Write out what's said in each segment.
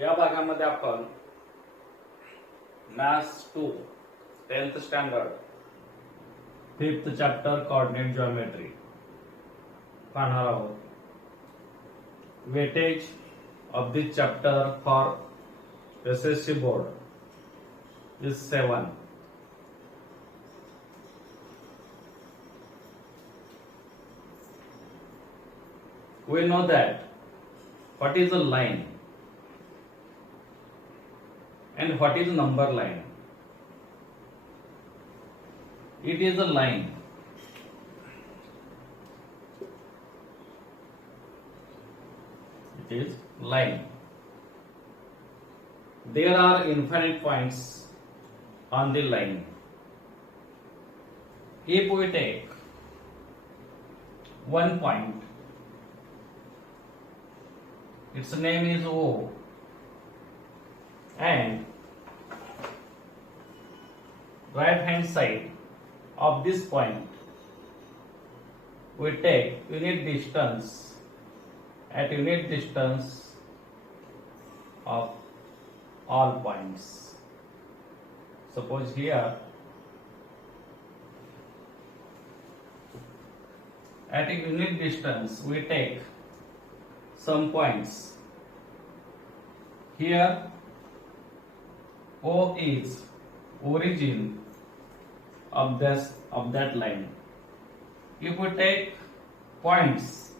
या भागामध्ये आपण maths 2 10th standard 5th chapter coordinate geometry पाहणार आहोत. Weightage of this chapter for SSC board is 7. We know that what is a line and what is number line. It is a line. It is line. There are infinite points on the line. If we take one point, its name is O, and right hand side of this point we take unit distance at unit distance of all points. Suppose here at a unit distance we take some points. Here O is origin of that line. If we take points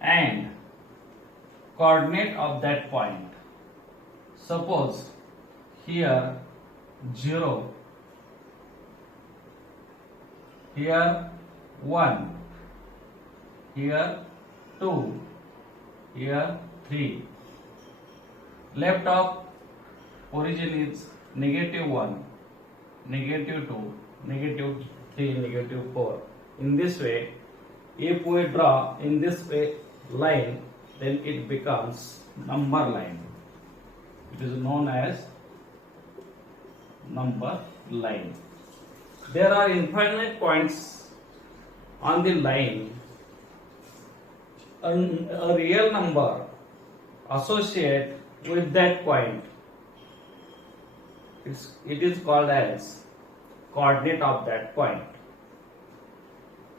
and coordinate of that point, suppose here 0, here 1, here 2, here 3. Left of origin is -1, -2, -3, -4. In this way, if we draw in this way line, then it becomes number line. It is known as number line. There are infinite points on the line. A real number associated with that point, it is called as coordinate of that point.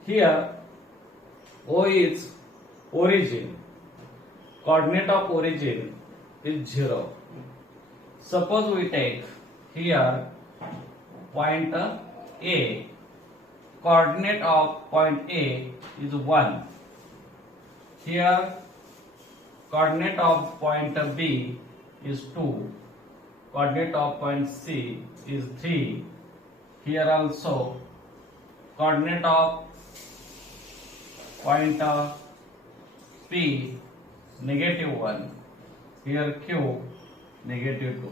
Here O is origin. Coordinate of origin is 0. Suppose we take here point A. Coordinate of point A is 1. Here coordinate of point B is 2. Coordinate of point C is 3. Here also coordinate of point P -1. Here Q -2.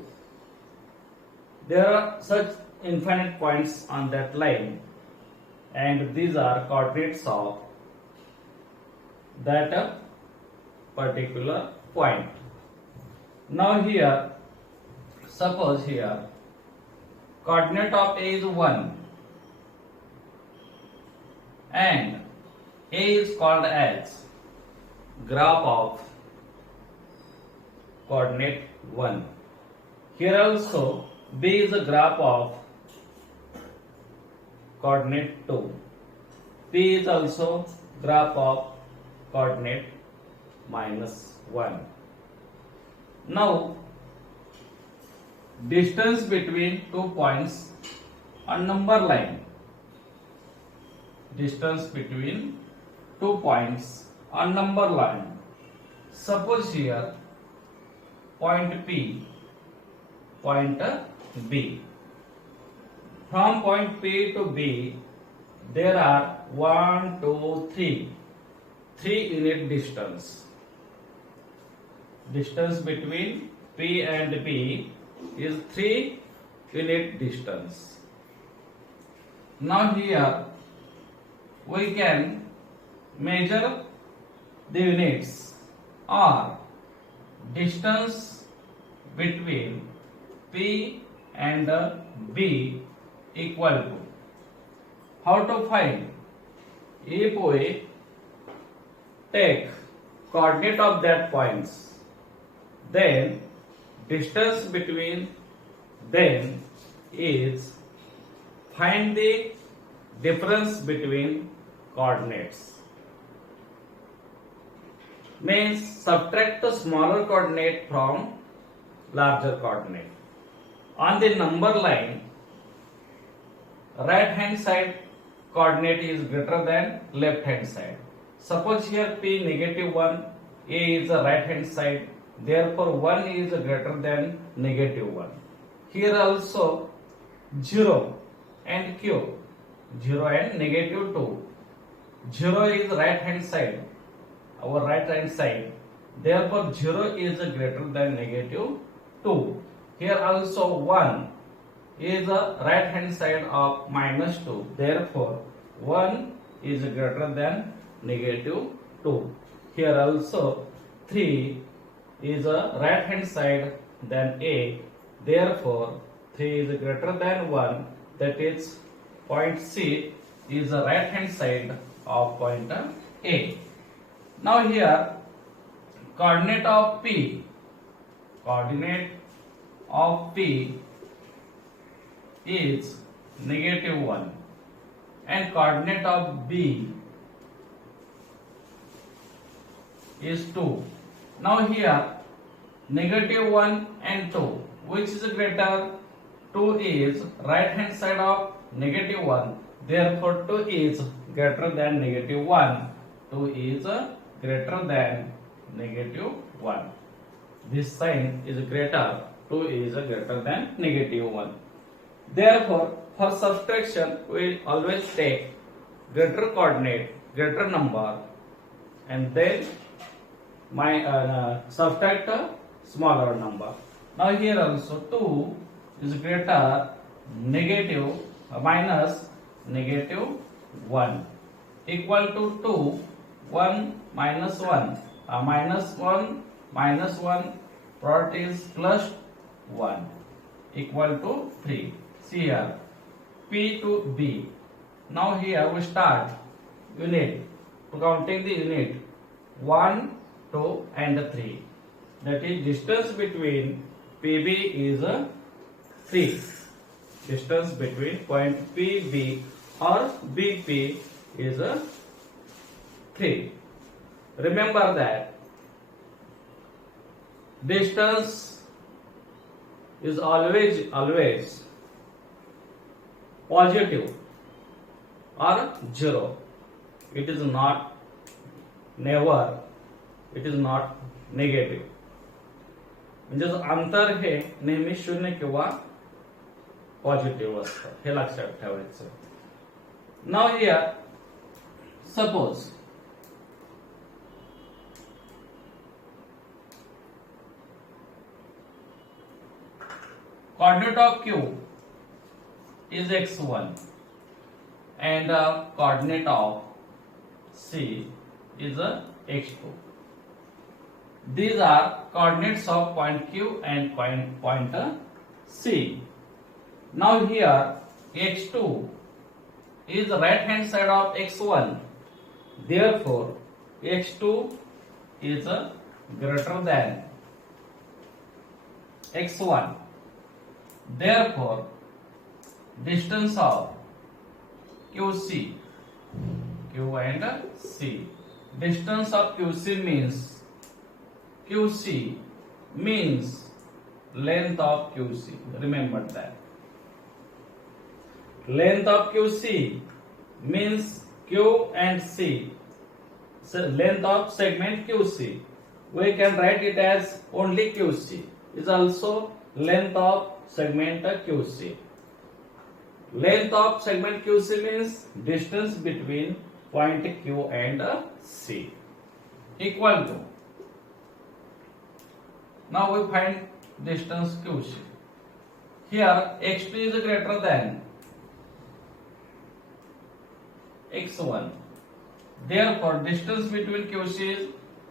There are such infinite points on that line, and these are coordinates of that particular point. Now here, suppose here coordinate of A is 1 and A is called as graph of coordinate 1. Here also B is a graph of coordinate 2. P is also graph of coordinate -1. Now distance between 2 points on number line. Distance between 2 points on number line. Suppose here point P, point B. From point P to B there are 1, 2, 3 unit distance. Distance between P and B is 3 unit distance. Now here we can measure the units or distance between P and B equal to. How to find? If we take coordinate of that points, then distance between them is find the difference between coordinates. Means subtract the smaller coordinate from larger coordinate. On the number line, right hand side coordinate is greater than left hand side. Suppose here P -1, A is the right hand side, therefore 1 is greater than -1. Here also 0 and Q, 0 and -2. 0 is right hand side, our right hand side, therefore 0 is greater than -2. Here also 1 is the right hand side of -2, therefore 1 is greater than -2. Here also 3 is the right hand side than A, therefore 3 is greater than 1, that is point C is the right hand side of point A. Now here coordinate of P is -1 and coordinate of B is 2. Now here -1 and 2, which is greater? 2 is right hand side of -1, therefore 2 is greater than -1. 2 is greater than -1. This sign is greater, 2 is greater than -1. Therefore, for subtraction, we always take greater coordinate, greater number, and then subtract a smaller number. Now here also 2 is greater minus -1 equal to 2, 1 minus 1, minus 1 product is plus 1 equal to 3. See here P to B. Now here we start unit to counting the unit 1, 2 and 3. That is distance between PB is 3. Distance between point PB or BP is 3. Remember that distance is always positive or 0. It is not never, it is not negative. म्हणजे अंतर हे नेहमी 0 किंवा positive असतं, हे लक्षात ठेवायचं. Now here suppose coordinate of Q is x1 and coordinate of C is x2. These are coordinates of point Q and point C. Now here x2 is the right hand side of x1, therefore x2 is greater than x1. Therefore distance of QC, Q and C, distance of QC means length of QC. Remember that. Length of QC means Q and C. So length of segment QC. We can write it as only QC. Is also length of segment QC. Length of segment QC means distance between point Q and C equal to. Now we find distance QC. Here x2 is greater than x1. Therefore distance between QC is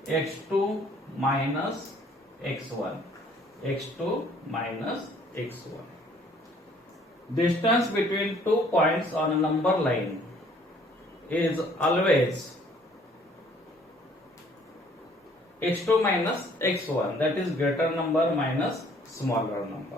x2 minus x1. x2 minus x1. Distance between 2 points on a number line is always x2 minus x1, that is greater number minus smaller number.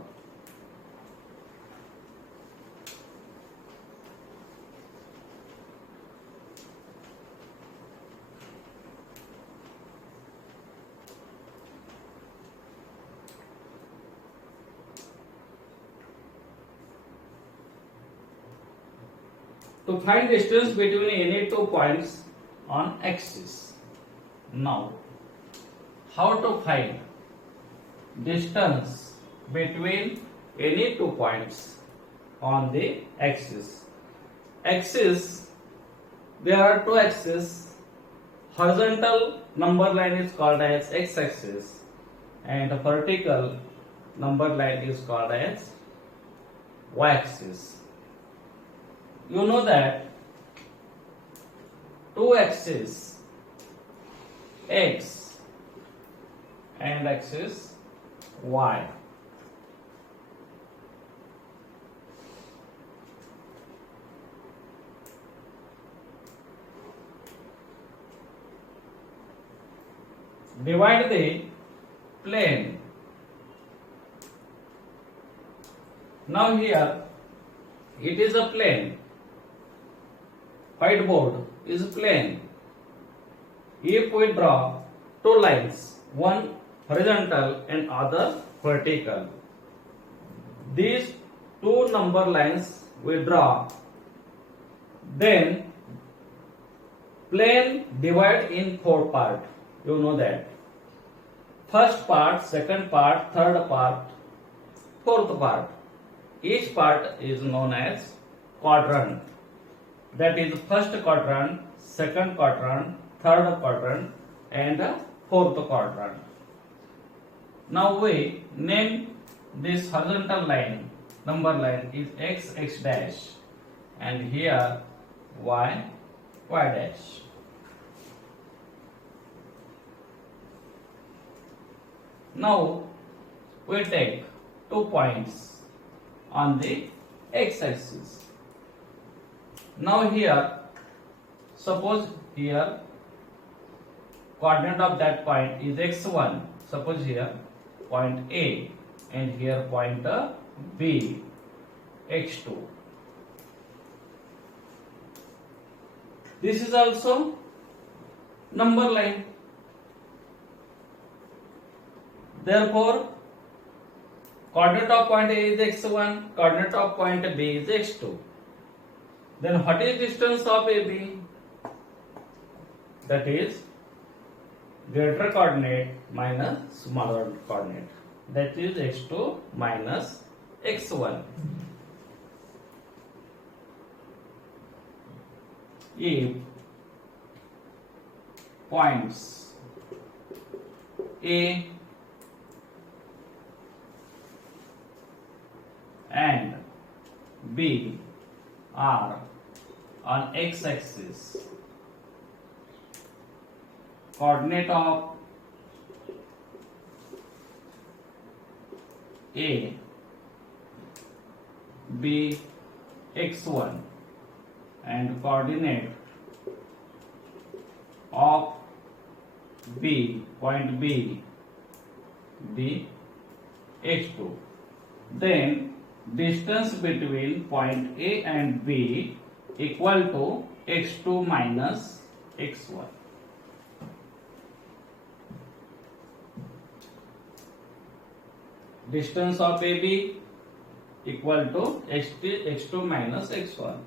To find distance between any two points on axis. Now, how to find distance between any two points on the axis? Axis, there are two axes. Horizontal number line is called as x-axis and vertical number line is called as y-axis. You know that two axes, x and axis y, divide the plane. Now here it is a plane. Whiteboard is plane. If we draw two lines, one horizontal and other vertical, these two number lines we draw, then plane divide in four part. You know that. First part, second part, third part, fourth part. Each part is known as quadrant. That is first quadrant, second quadrant, third quadrant and fourth quadrant. Now we name this horizontal line, number line is x dash and here y dash. Now we take 2 points on the x-axis. Now here, suppose here coordinate of that point is x1. Suppose here point A and here point B, x2. This is also number line. Therefore, coordinate of point A is x1, coordinate of point B is x2. Then what is distance of AB? That is greater coordinate minus smaller coordinate. That is x2 minus x1. If points A and B are on x-axis, coordinate of A, B, x1 and coordinate of B, point B, B, x2. Then distance between point A and B equal to x2 minus x1. Distance of AB equal to x2 minus x1.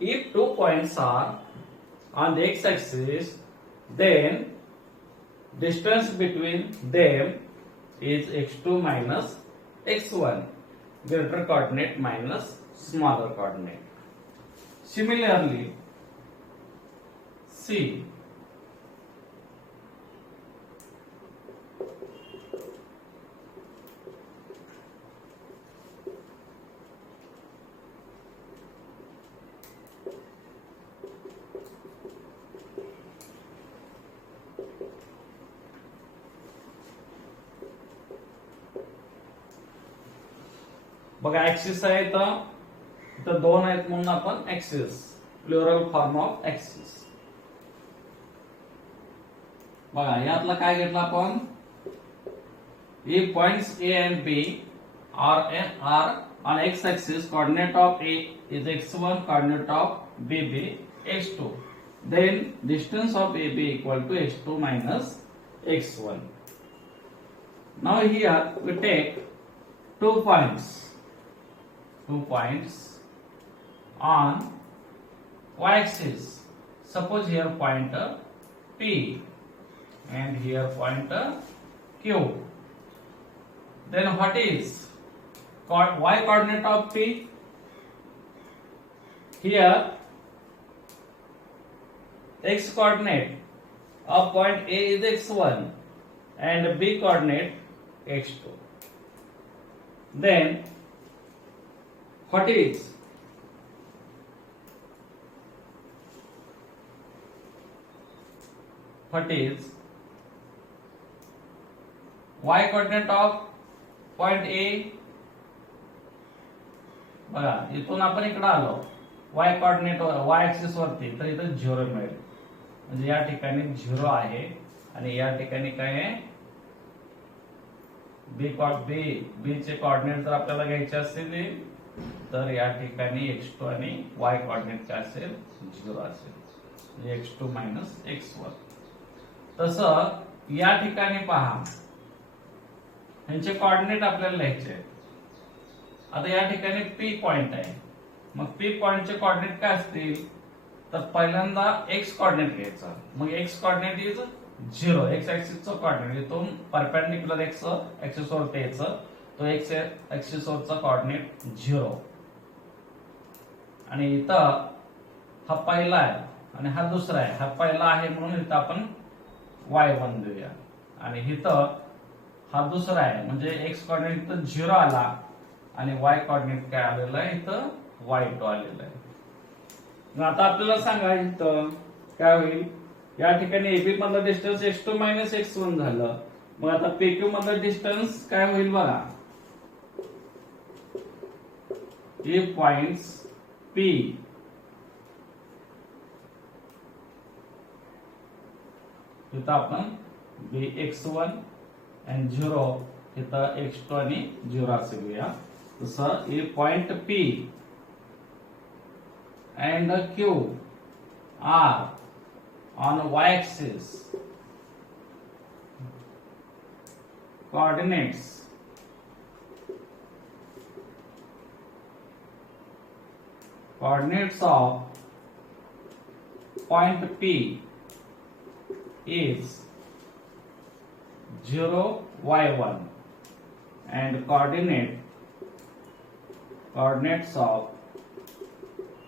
If 2 points are on the x-axis, then distance between them is x2 minus x1, greater coordinate minus smaller coordinate. Similarly, C बघा axis आहे तर दोन आहेत म्हणून आपण axis, plural form of axis. बघा यातला काय घेतला आपण, if points A and B are on x-axis, coordinate of A is x1, coordinate of BB x2, then distance of AB equal to x2 minus x1. Now here we take 2 points on y-axis. Suppose here point P and here point Q. Then what is y coordinate of P? Here x coordinate of point A is x1 and B coordinate x2. Then what is y coordinate of point A? बघा इथून आपण इकडे आलो y coordinate y axis वरती, तर इथं 0 मिळेल. म्हणजे या ठिकाणी 0 आहे आणि या ठिकाणी काय आहे बी चे कोऑर्डिनेट जर आपल्याला घ्यायचे असतील तर या ठिकाणी x2 आणि y कोऑर्डिनेट काय असेल 0 असेल, म्हणजे x2 मायनस x1. तसं या ठिकाणी पहा यांचे कोऑर्डिनेट आपल्याला लिहायचे आहेत. आता या ठिकाणी पी पॉइंट आहे, मग पी पॉइंटचे कोऑर्डिनेट काय असतील तर पहिल्यांदा एक्स कोऑर्डिनेट घ्यायचा. मग एक्स कोऑर्डिनेट इज 0, एक्स ऍक्सिसचा कोऑर्डिनेट इथून परपेंडिक्युलर एक्स ऍक्सिस वरती यायचं, तो एक्स ऍक्सिस वरचा कोऑर्डिनेट 0 आणि इथं हा पहिला आहे आणि हा दुसरा आहे. हा पहिला आहे म्हणून इथं आपण y1 देऊया आणि इथं हा दुसरा आहे म्हणजे एक्स कोऑर्डिनेट इथं 0 आला आणि y कोऑर्डिनेट काय आलेला आहे इथं y2 आलेला आहे. मग आता आपल्याला सांगा इथं काय होईल. या ठिकाणी AB मधलं डिस्टन्स x2 मायनस x1 झालं. मग आता PQ मधलं डिस्टन्स काय होईल बघा. If points P इथं आपण x1 and 0 इथं x2 आणि 0 असे घेऊया. तसं A point P and Q are on y-axis, coordinates of point P is 0, y1 and coordinates of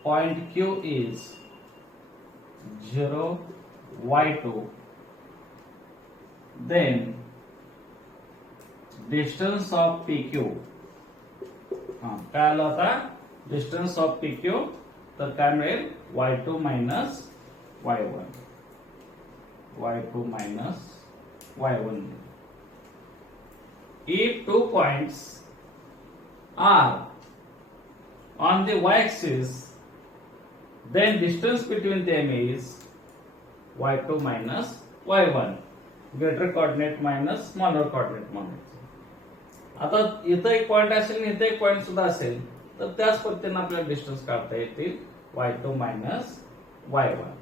point Q is 0, y2. Then distance of PQ, काय आलं आता डिस्टन्स ऑफ PQ, तर काय मिळेल y2 minus y1, y2 minus y1. If 2 points are on the y-axis, then distance between them is y2 minus y1, greater coordinate minus smaller coordinate म्हणायचं. आता इथं एक पॉइंट असेल आणि इथं एक पॉइंट सुद्धा असेल तर त्याच पद्धतीने आपल्याला डिस्टन्स काढता येतील y2 minus y1.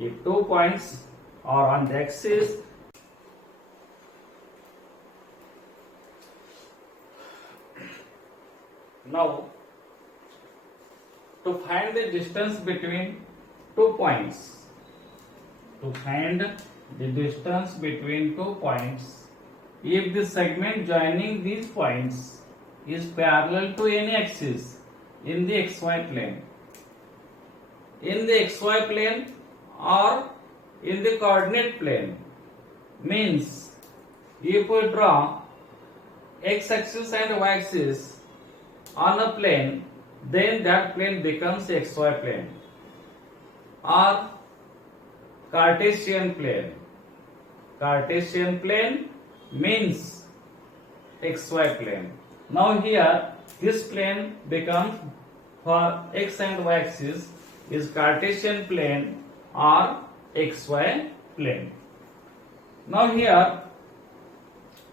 If 2 points are on the axis, now to find the distance between 2 points, if the segment joining these points is parallel to any axis in the xy plane, or in the coordinate plane, means if we draw x axis and y axis on a plane, then that plane becomes xy plane or Cartesian plane. Cartesian plane means xy plane. Now here this plane becomes, for x and y axis, is Cartesian plane or xy plane. Now here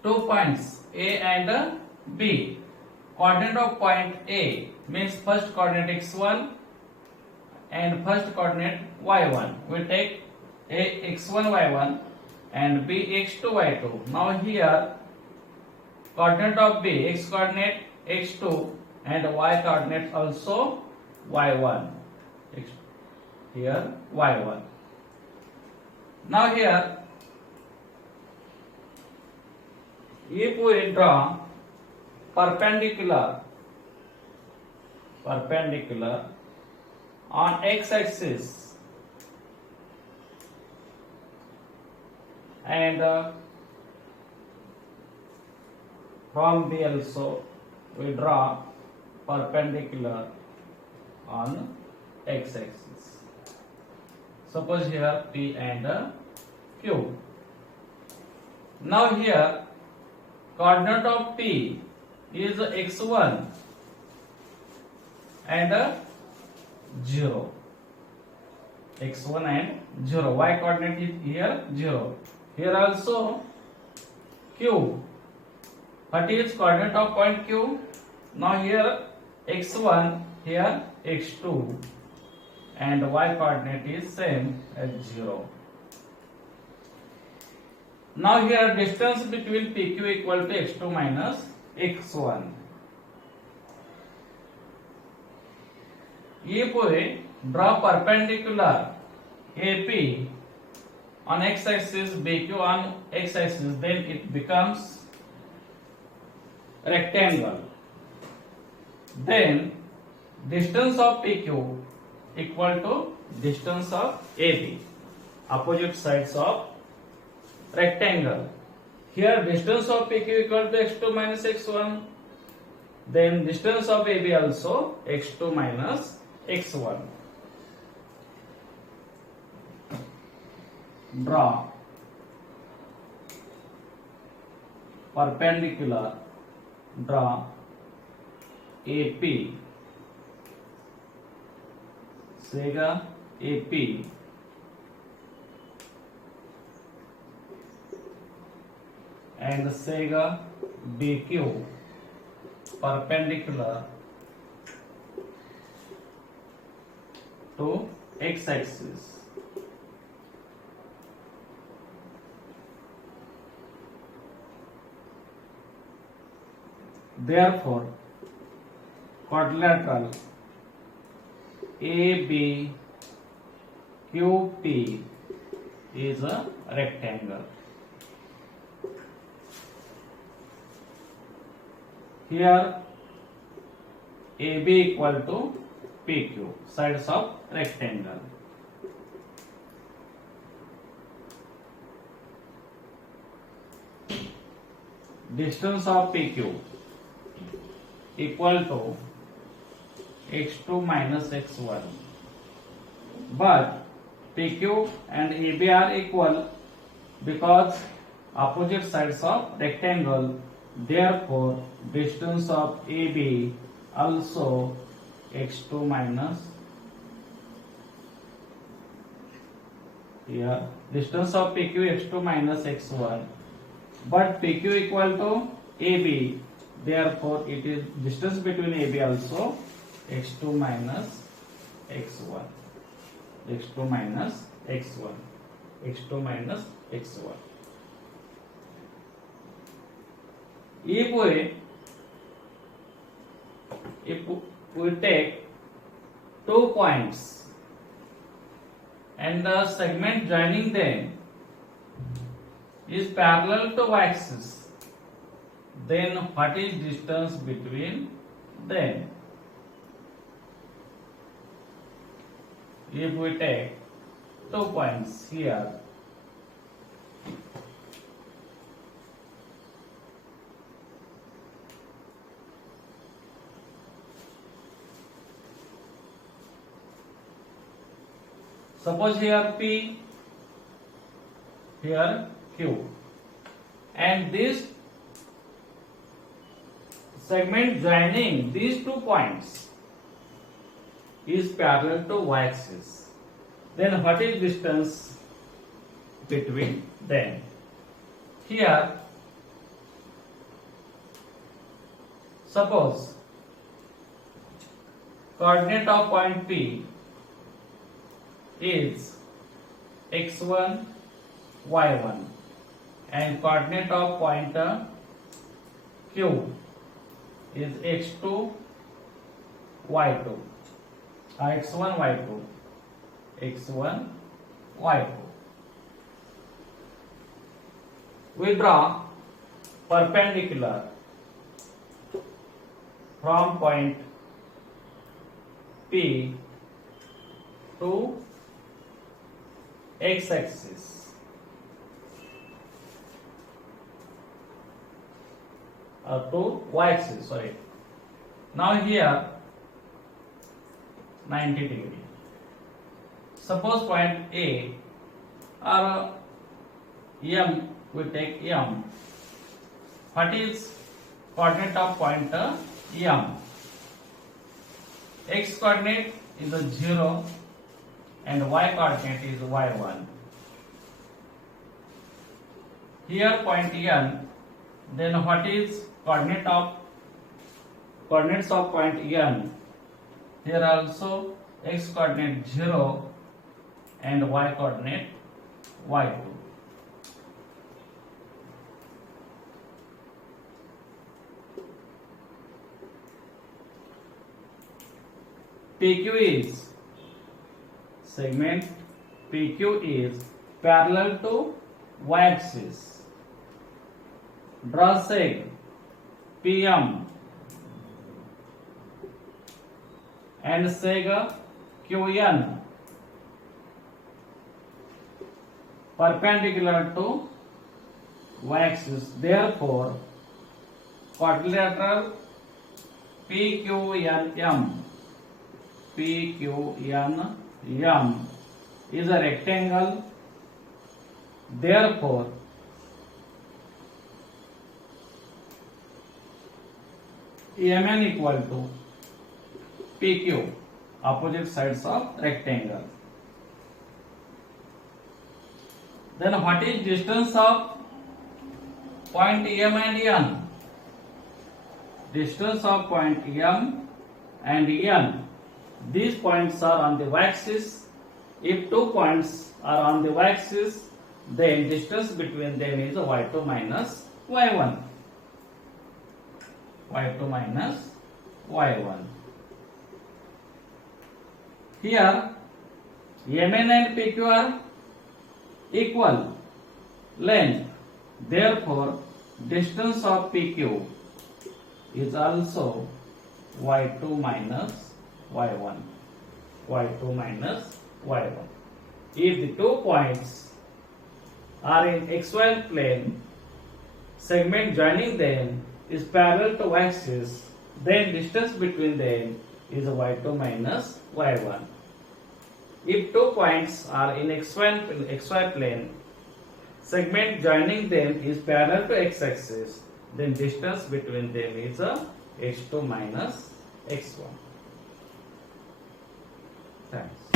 two points A and B. Coordinate of point A means first coordinate x1 and first coordinate y1. We take A x1 y1 and B x2 y2. Now here coordinate of B, x coordinate x2 and y coordinate also y1. Here y1. Now here if we draw perpendicular on x-axis and from B also we draw perpendicular on x-axis. Suppose here P and Q. Now here coordinate of P is x1 and 0. x1 and 0. Y coordinate is here 0. Here also Q. What is coordinate of point Q? Now here x1, here x2 and y coordinate is same as 0. Now here distance between PQ equal to x2 minus x1. If we draw perpendicular AP on x-axis, BQ on x-axis, then it becomes rectangle. Then distance of PQ equal to distance of AB, opposite sides of rectangle. Here distance of PQ equal to x2 minus x1. Then distance of AB also x2 minus x1. Draw perpendicular. Draw AP. Sega AP. And Sega BQ perpendicular to x-axis. Therefore, quadrilateral ABQP is a rectangle. Here AB equal to PQ, sides of rectangle. Distance of PQ equal to x2 minus x1. But PQ and AB are equal because opposite sides of rectangle. Therefore, distance of AB also x2 minus, here distance of PQ x2 minus x1, but PQ equal to AB, therefore it is distance between AB also x2 minus x1, x2 minus x1, x2 minus x1. If we take 2 points and the segment joining them is parallel to y-axis, then what is distance between them? If we take 2 points here, suppose here P, here Q, and this segment joining these 2 points is parallel to y-axis. Then what is distance between them? Here Suppose coordinate of point P is x1, y1 and coordinate of point Q is x2, y2, x1, y2, x1, y2. We draw perpendicular from point P to x-axis to y-axis. Sorry. Now here 90 degree. Suppose point A or M, we take M. What is coordinate of point M? X coordinate is a 0 and y coordinate is y1. Here point N, then what is coordinates of point N? Here also x coordinate 0 and y coordinate y2. PQ is segment PQ is parallel to y-axis. Draw seg PM and seg QN perpendicular to y-axis. Therefore, quadrilateral PQNM is a rectangle. Therefore, MN equal to PQ, opposite sides of rectangle. Then what is distance of point M and N? Distance of point M and N. These points are on the y-axis. If two points are on the y-axis, then distance between them is y2 minus y1. y2 minus y1. Here, MN and PQ are equal length. Therefore, distance of PQ is also y2 minus y1. y2 minus y1. If the 2 points are in xy plane, segment joining them is parallel to y-axis, then distance between them is y2 minus y1. If 2 points are in xy plane, segment joining them is parallel to x-axis, then distance between them is x2 minus x1. Thanks.